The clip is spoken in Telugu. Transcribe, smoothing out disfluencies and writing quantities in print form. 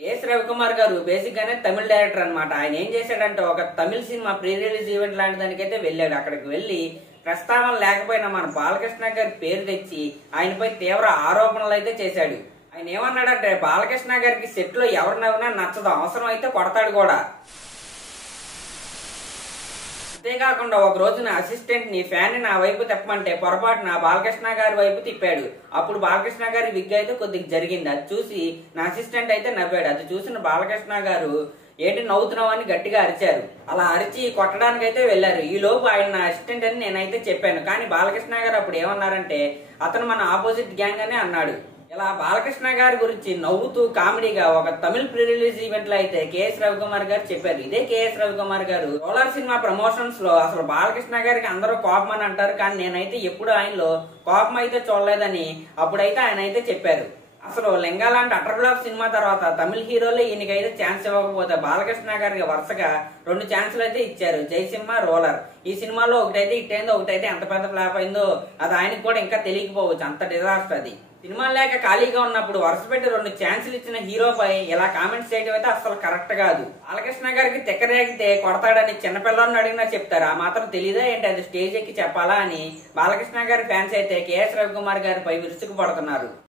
కేఎస్ రవికుమార్ గారు బేసిక్ గానే తమిళ డైరెక్టర్ అన్నమాట. ఆయన ఏం చేశాడంటే ఒక తమిళ సినిమా ప్రీ రిలీజ్ ఈవెంట్ లాంటి దానికైతే వెళ్ళాడు. అక్కడికి వెళ్లి ప్రస్తావన లేకపోయినా మన బాలకృష్ణ గారి పేరు తెచ్చి ఆయనపై తీవ్ర ఆరోపణలు అయితే చేశాడు. ఆయన ఏమన్నాడంటే బాలకృష్ణ గారికి సెట్ లో ఎవరినెవరినా నచ్చదు, అవసరం అయితే కొడతాడు కూడా. అంతేకాకుండా ఒక రోజు నా అసిస్టెంట్ ని ఫ్యాన్ ని నా వైపు తిప్పమంటే పొరపాటున బాలకృష్ణ గారి వైపు తిప్పాడు. అప్పుడు బాలకృష్ణ గారి విగ్ అయితే కొద్దిగా జరిగింది. అది చూసి నా అసిస్టెంట్ అయితే నవ్వాడు. అది చూసిన బాలకృష్ణ గారు ఏంటి నవ్వుతున్నావు అని గట్టిగా అరిచారు. అలా అరిచి కొట్టడానికి అయితే వెళ్లారు. ఈ లోపు ఆయన నా అసిస్టెంట్ అని నేనైతే చెప్పాను. కానీ బాలకృష్ణ గారు అప్పుడు ఏమన్నారంటే అతను మన ఆపోజిట్ గ్యాంగ్ అనే అన్నాడు. ఇలా బాలకృష్ణ గారి గురించి నవ్వుతూ కామెడీగా ఒక తమిళ ప్రీ రిలీజ్ ఈవెంట్ లో అయితే కేఎస్ రవికుమార్ గారు చెప్పారు. ఇదే కేఎస్ రవికుమార్ గారు రోలర్ సినిమా ప్రమోషన్స్ లో అసలు బాలకృష్ణ గారికి అందరూ కోపం అని అంటారు, కానీ నేనైతే ఎప్పుడు ఆయనలో కోపం అయితే చూడలేదని అప్పుడైతే ఆయన అయితే చెప్పారు. అసలు లింగా లాంటి అటర్ఫ్లాప్ సినిమా తర్వాత తమిళ హీరోలే ఈయనకైతే ఛాన్స్ ఇవ్వకపోతే బాలకృష్ణ గారికి వరుసగా 2 ఛాన్సులు అయితే ఇచ్చారు, జయసింహ, రోలర్. ఈ సినిమాలో ఒకటైతే హిట్ అయిందో, ఒకటైతే ఎంత పెద్ద ఫ్లాప్ అయిందో అది ఆయనకు కూడా ఇంకా తెలియకపోవచ్చు, అంత డిజాస్టర్ అది. సినిమా లేక ఖాళీగా ఉన్నప్పుడు వరుస పెట్టి 2 ఛాన్సులు ఇచ్చిన హీరోపై ఇలా కామెంట్స్ చేయడం అయితే అసలు కరెక్ట్ కాదు. బాలకృష్ణ గారికి తెక్కరేగితే కొడతాడని చిన్నపిల్లలను అడిగినా చెప్తారు, ఆ మాత్రం తెలీదా ఏంటి అది స్టేజ్ ఎక్కి చెప్పాలా అని బాలకృష్ణ గారి ఫ్యాన్స్ అయితే కేఎస్ రవికుమార్ గారిపై విరుచుకు పడుతున్నారు.